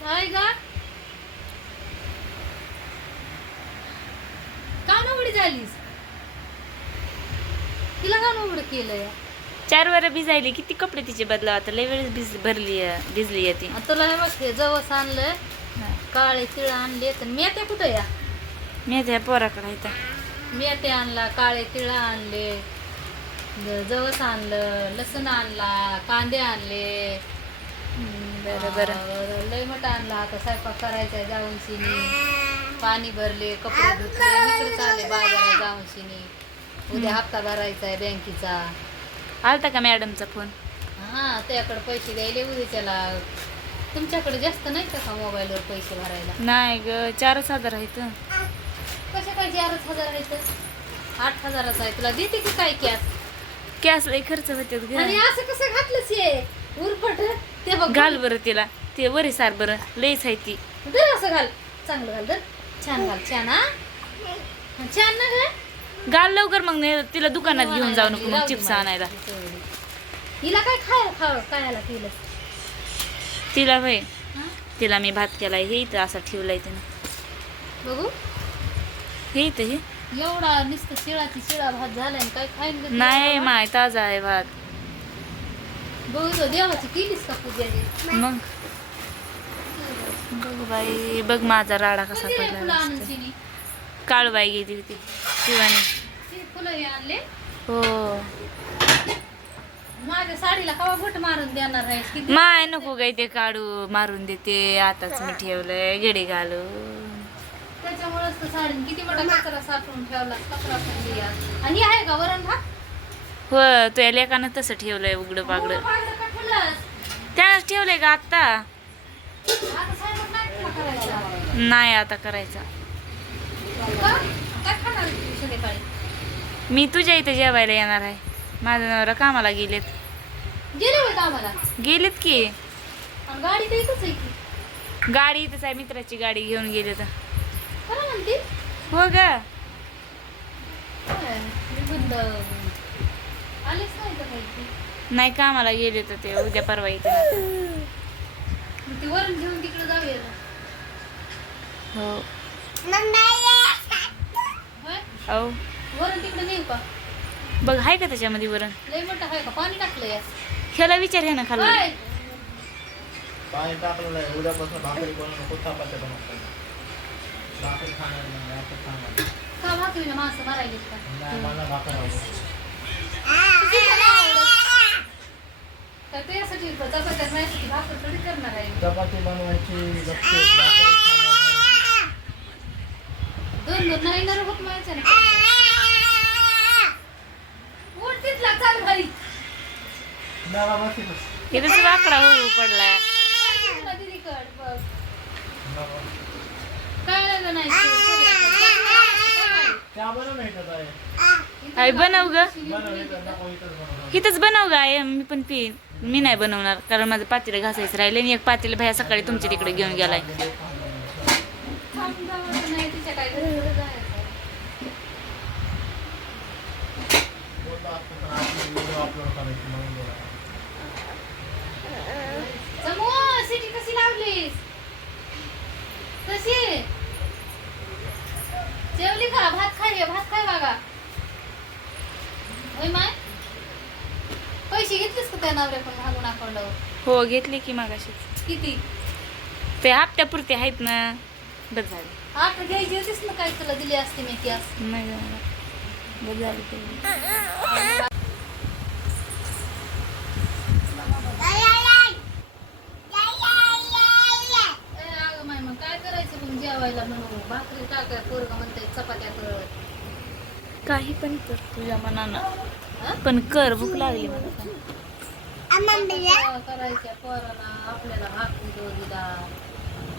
काय गा. का उघडी झालीस? तिला का उघड केलंय? चार वर भिजायली किती कपडे तिचे बदला आता लय वेळेस भिज भरली आहे- भिजली आहे ती. आता तुला हे बघ हे जवस आणलंय. काळे तिळ आणले तर मेथ्या कुठं या? मी त्या पोराकडे इथं मेथ्या आणला काळे तिळ आणले ज- जवस आणलं लसूण आणला कांदे आणले. बरं बरं. लय मोठा आणला. आता स्वयंपाक करायचा जाऊन शिनी पाणी भरले कपडे धुतले. इकडे चालले बाजारात जाऊन शिनी उद्या हप्ता भरायचा आहे बँकेचा. आलता का मॅडमचा फोन? हा त्याकडे पैसे द्यायले उद्याच्याला तुमच्याकडे जास्त नाही का का मोबाईलवर पैसे भरायला? नाही ग चारच हजार आहेत. कशा काय चारच हजार आहे तर आठ हजाराचा आहे. तुला देते की काय कॅस कॅस लय खर्च होतात आणि असं कसं घातलंस ये उरफट ते बघ. घाल बरं तिला. ते वरी सार बरं. लईच आहे ती. दर असं घाल. चांगलं घाल दर छान घाल. छान हा. हा, छान ना घाल. घाल लवकर मग नाही तिला दुकानात घेऊन जाऊ नको मग चिप्स आणायला. हिला काय खायला खाव खायला केलं तिला वय हा? तिला मी भात केलाय. हे इथं असा ठेवलाय तिनं. बघू. हे इथं हे. एवढा नुसतं शिळाची शिळा भात झालाय आणि काय खायला नाही? माय ताजा आहे भात. बघू देवाची केलीस का पूजा मग? बघ बाई बघ माझा राडा कसा पडला काळूबाई गेली होती शिवानी. फुलं आणले? हो. माझ्या साडीला कवा घट मारून देणार आहे? माय नको गाय ते काढू मारून देते. आताच मी ठेवलंय गेडी घालू. त्याच्यामुळेच तर साडी किती मोठा कचरा साठवून ठेवला कचरा. आणि आहे का वरण भात? हो तुझ्या लेकानं तसं ठेवलंय उघडं पागडं ठेवलंस? त्यानंच ठेवलंय का आत्ता. नाही आता करायचा. मी तुझ्या इथं जेवायला येणार आहे. माझा नवरा कामाला गेलेत. गेलेत की. गाडी इथंच आहे मित्राची गाडी घेऊन गेले तर. हो ग. नाही. नाही कामाला गेले तर ते उद्या परवा येते. हो. हो. वरण तिकडे नेऊ का? बघ आहे का त्याच्यामध्ये वरण? लय मोठं आहे का? पाणी टाकलं या. ह्याला विचार ह्या ना खाल्लं. होय. पाणी टाकलेलं आहे उद्यापासून भाकरी बनवून नको चपात्या बनवतो भाकरी खाणार नाही आपण खाणार का भाकरीला माणसं मारायला का नाही मला भाकर आवडते चपाती बनवायची. दोन दोन नाही ना होत माझ्या तिथला चाल घरी. इथंच वाकडा हो पडलाय लागलं नाही अरे बनव ग. इथंच बनव ग आहे मी पण पी मी नाही बनवणार कारण माझं पातेलं घासायचं राहिले आणि एक पातेलं भया सकाळी तुमच्या तिकडे घेऊन गेलाय. कशी कशी? जेवली का? भात खाय भात खाय बागा होय माय? पैसे घेतलेस का त्या नवऱ्याकडून हागून अकाउंटवर हो घेतली की मागाशी किती? ते हप्त्यापुरते आहेत ना. बस झाले. आठ घ्यायची होतीस ना काय तुला दिली असते मी ती असते. नाही झालं. बस झाले ते. ए, अगं माय मग काय करायचं मग जेवायला म्हणून? भाकरी टाकाय पोरगा म्हणताय चपात्या कर. काही पण कर तुझ्या मनानं? पण कर भूक लागली मला. करायच्या पोराला आपल्याला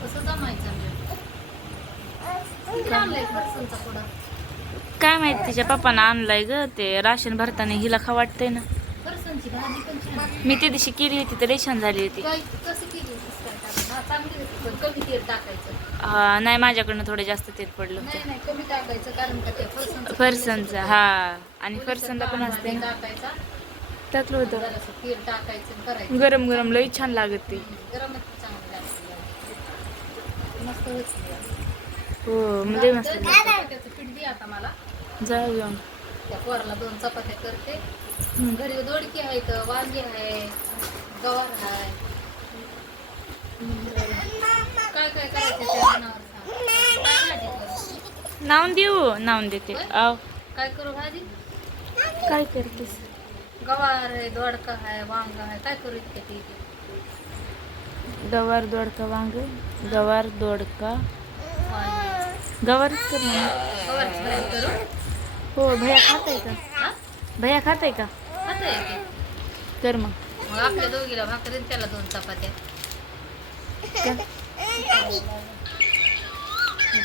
कसं जमायचं काय माहीत तिच्या पप्पानं आणलाय ग ते राशन भरताना हिला खा वाटतंय ना. मी त्या दिवशी केली होती तर छान झाली होती. नाही माझ्याकडनं थोडं जास्त तेल पडलं नाही होतं. नाही कमी टाकायचं कारण का ते फरसांचं फरसनचं हा. आणि फरसनला पण असते. ना टाकायचा. त्यातलं होतं. गरम गरम लई छान लागत ते. हो म्हणजे मस्त. जाऊ त्या पोराला दोन चपात्या करते. घरी दोडकी आहे तर वांगी आहे गवार आहे. काय काय करायचं? नावून देऊ? नावून देते. काय करू भाजी? काय करतेस? गवार आहे दोडका आहे वांग आहे. काय करू इतके ती? गवार दोडका वांग. गवार दोडका. गवारच कर गवारची भाजी करू? हो भैया खाताय का? हा? भैया खाताय का? खाता आहे की. कर मग. मग आपल्या दोघीला भाकरी आणि त्याला दोन चपात्या. कर.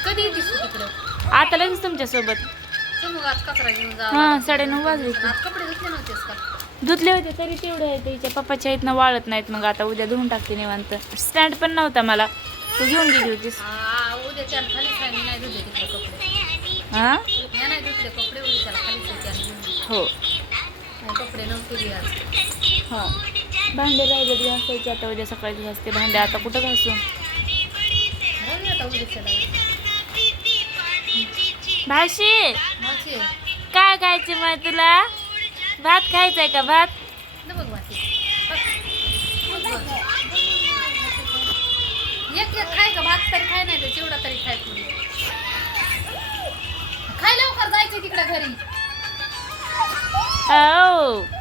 कधी येतीस तू तिकडं? आता लगेच तुमच्या हा साडेनऊ वाजले धुतले होते तरी तेवढे आहे तिच्या पप्पाच्या इथनं वाळत नाहीत मग आता उद्या धुवून टाकते निवांत. स्टँड पण नव्हता मला. तू घेऊन गेली होतीस. हा हो? हो. भांडे राहिले घासायचे आता उद्या सकाळी घासते भांडे. आता कुठं घासू? राहू काय खायची मग तुला? भात खायचाय का भात? एक एक खाय का भात तरी खाय नाही चिवडा तरी खाय पुढे खाय लवकर जायचं तिकडे घरी. हो.